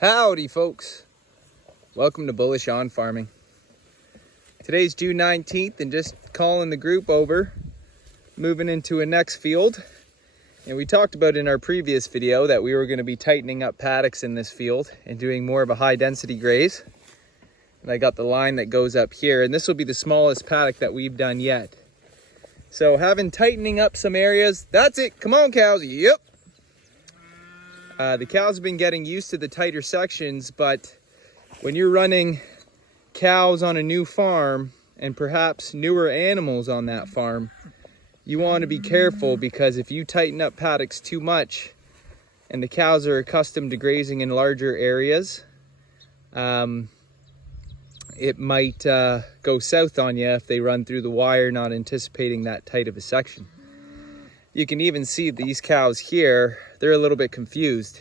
Howdy folks, welcome to Bullish On Farming. Today's June 19th and just calling the group over, moving into a next field. And we talked about in our previous video that we were going to be tightening up paddocks in this field and doing more of a high density graze. And I got the line that goes up here, and this will be the smallest paddock that we've done yet. So tightening up some areas, that's it, come on cows, yep. The cows have been getting used to the tighter sections, but when you're running cows on a new farm and perhaps newer animals on that farm, you want to be careful, because if you tighten up paddocks too much and the cows are accustomed to grazing in larger areas, it might go south on you if they run through the wire not anticipating that tight of a section. You can even see these cows here, they're a little bit confused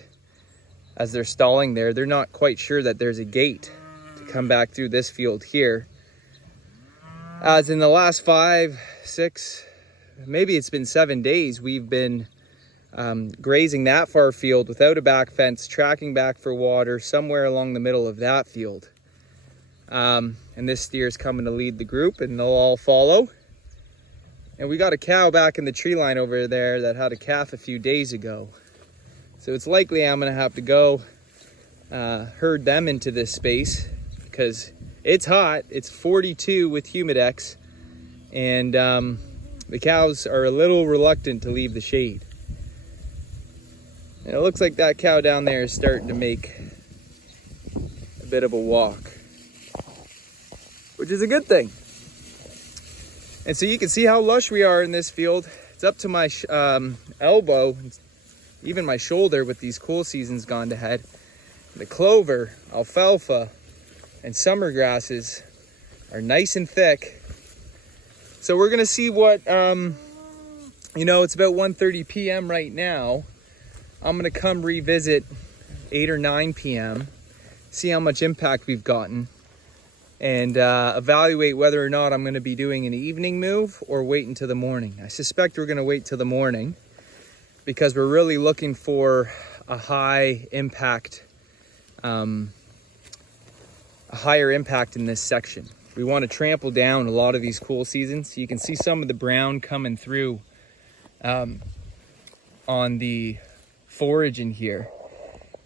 as they're stalling there. They're not quite sure that there's a gate to come back through this field here. As in the last 5, 6, maybe it's been 7 days, we've been grazing that far field without a back fence, tracking back for water somewhere along the middle of that field. And this steer's coming to lead the group, and they'll all follow. And we got a cow back in the tree line over there that had a calf a few days ago. So it's likely I'm gonna have to go herd them into this space, because it's hot. It's 42 with Humidex, and the cows are a little reluctant to leave the shade. And it looks like that cow down there is starting to make a bit of a walk, which is a good thing. And so you can see how lush we are in this field. It's up to my elbow, even my shoulder, with these cool seasons gone to head. The clover, alfalfa, and summer grasses are nice and thick. So we're gonna see what, it's about 1:30 p.m. right now. I'm gonna come revisit 8 or 9 p.m., see how much impact we've gotten, and evaluate whether or not I'm going to be doing an evening move or wait until the morning. I suspect we're going to wait till the morning, because we're really looking for a high impact, a higher impact in this section. We want to trample down a lot of these cool seasons. You can see some of the brown coming through on the forage in here.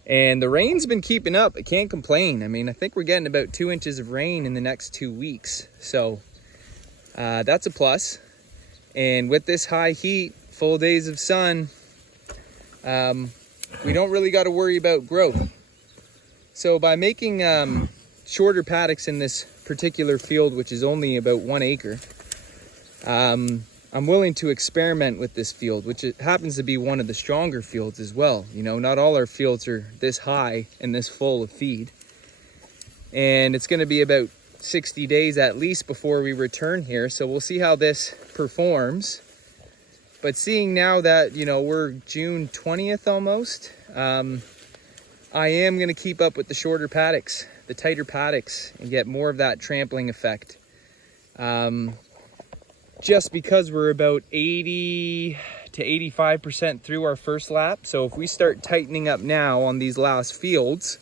And the rain's been keeping up. I can't complain. I mean, I think we're getting about 2 inches of rain in the next 2 weeks. So that's a plus. And with this high heat, full days of sun, we don't really got to worry about growth. So by making shorter paddocks in this particular field, which is only about 1 acre, I'm willing to experiment with this field, which it happens to be one of the stronger fields as well. You know, not all our fields are this high and this full of feed. And it's going to be about 60 days at least before we return here. So we'll see how this performs. But seeing now that, we're June 20th almost, I am going to keep up with the shorter paddocks, the tighter paddocks, and get more of that trampling effect. Just because we're about 80 to 85% through our first lap. So if we start tightening up now on these last fields,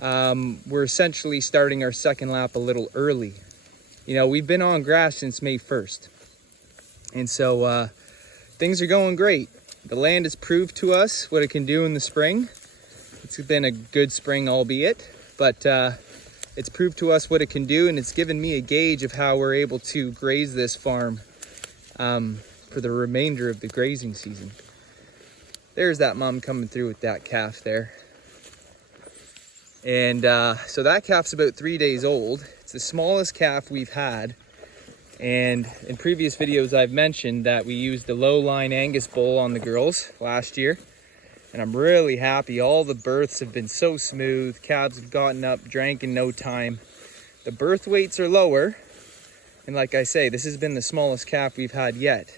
we're essentially starting our second lap a little early. We've been on grass since May 1st. And so things are going great. The land has proved to us what it can do in the spring. It's been a good spring, albeit, but it's proved to us what it can do, and it's given me a gauge of how we're able to graze this farm for the remainder of the grazing season. There's that mom coming through with that calf there. And so that calf's about 3 days old. It's the smallest calf we've had. And in previous videos, I've mentioned that we used the low line Angus bull on the girls last year. And I'm really happy. All the births have been so smooth. Calves have gotten up, drank in no time. The birth weights are lower. And like I say, this has been the smallest calf we've had yet.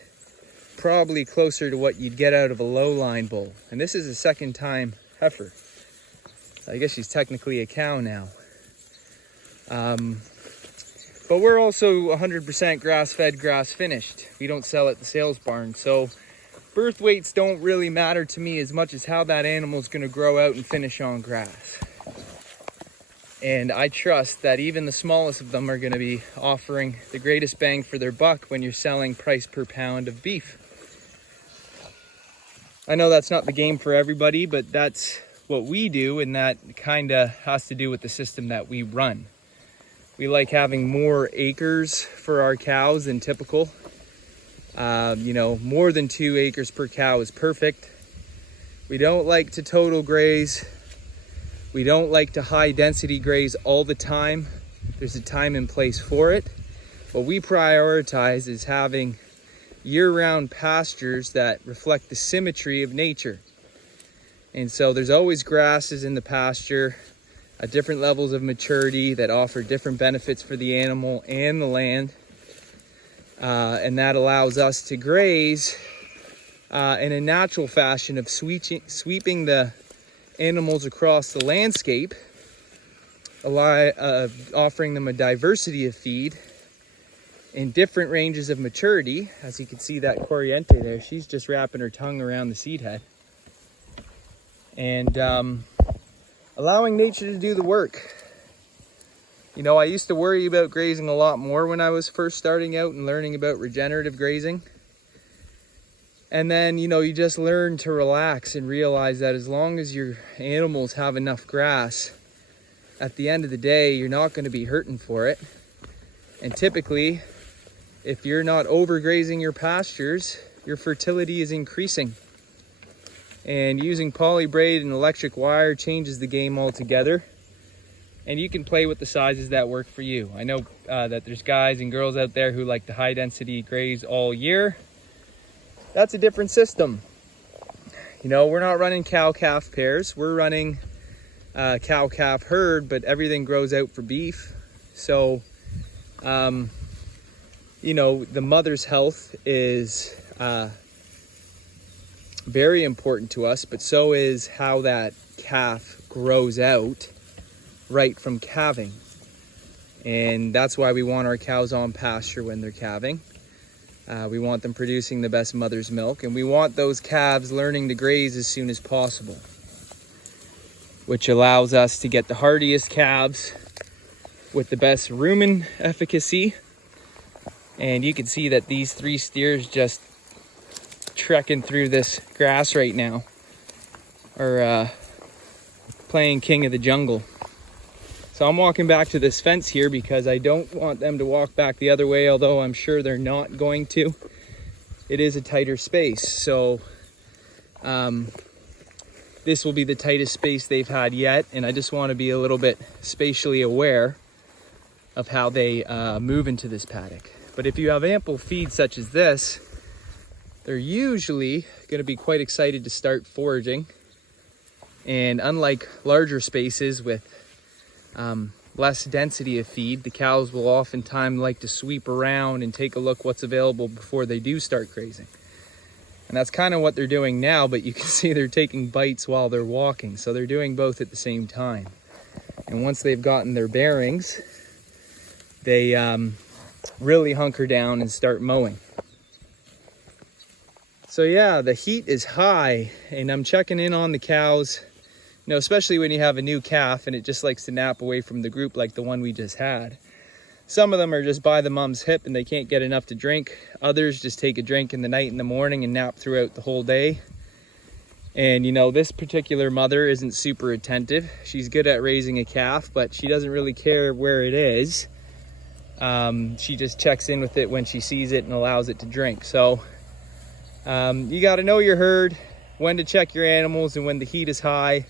Probably closer to what you'd get out of a low line bull. And this is a second time heifer. So I guess she's technically a cow now. But we're also 100% grass-fed, grass-finished. We don't sell at the sales barn. So birth weights don't really matter to me as much as how that animal is going to grow out and finish on grass. And I trust that even the smallest of them are going to be offering the greatest bang for their buck when you're selling price per pound of beef. I know that's not the game for everybody, but that's what we do, and that kind of has to do with the system that we run. We like having more acres for our cows than typical. More than 2 acres per cow is perfect. We don't like to total graze. We don't like to high density graze all the time. There's a time and place for it. What we prioritize is having year-round pastures that reflect the symmetry of nature. And so there's always grasses in the pasture at different levels of maturity that offer different benefits for the animal and the land. And that allows us to graze in a natural fashion of sweeping the animals across the landscape, offering them a diversity of feed in different ranges of maturity. As you can see, that Corriente there, she's just wrapping her tongue around the seed head. And allowing nature to do the work. I used to worry about grazing a lot more when I was first starting out and learning about regenerative grazing. And then, you just learn to relax and realize that as long as your animals have enough grass, at the end of the day, you're not going to be hurting for it. And typically, if you're not overgrazing your pastures, your fertility is increasing. And using polybraid and electric wire changes the game altogether. And you can play with the sizes that work for you. I know that there's guys and girls out there who like to high density graze all year. That's a different system. We're not running cow-calf pairs. We're running cow-calf herd, but everything grows out for beef. So, the mother's health is very important to us, but so is how that calf grows out right from calving. And that's why we want our cows on pasture when they're calving. We want them producing the best mother's milk, and we want those calves learning to graze as soon as possible, which allows us to get the hardiest calves with the best rumen efficacy. And you can see that these 3 steers just trekking through this grass right now are playing king of the jungle. So I'm walking back to this fence here because I don't want them to walk back the other way, although I'm sure they're not going to. It is a tighter space, so this will be the tightest space they've had yet, and I just want to be a little bit spatially aware of how they move into this paddock. But if you have ample feed such as this, they're usually going to be quite excited to start foraging. And unlike larger spaces with less density of feed, the cows will oftentimes like to sweep around and take a look what's available before they do start grazing. And that's kind of what they're doing now, but you can see they're taking bites while they're walking. So they're doing both at the same time. And once they've gotten their bearings, they really hunker down and start mowing. So yeah, the heat is high, and I'm checking in on the cows, especially when you have a new calf and it just likes to nap away from the group like the one we just had. Some of them are just by the mom's hip and they can't get enough to drink. Others just take a drink in the night and the morning and nap throughout the whole day. And this particular mother isn't super attentive. She's good at raising a calf, but she doesn't really care where it is. She just checks in with it when she sees it and allows it to drink. So you got to know your herd, when to check your animals, and when the heat is high.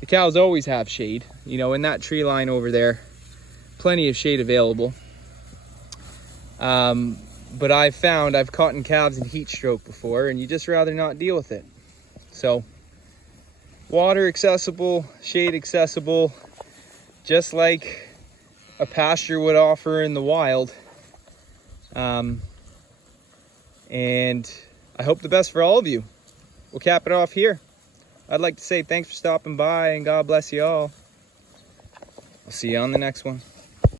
The cows always have shade, in that tree line over there, plenty of shade available. But I've caught in calves in heat stroke before, and you just rather not deal with it. So water accessible, shade accessible, just like a pasture would offer in the wild. And I hope the best for all of you. We'll cap it off here. I'd like to say thanks for stopping by, and God bless you all. I'll see you on the next one.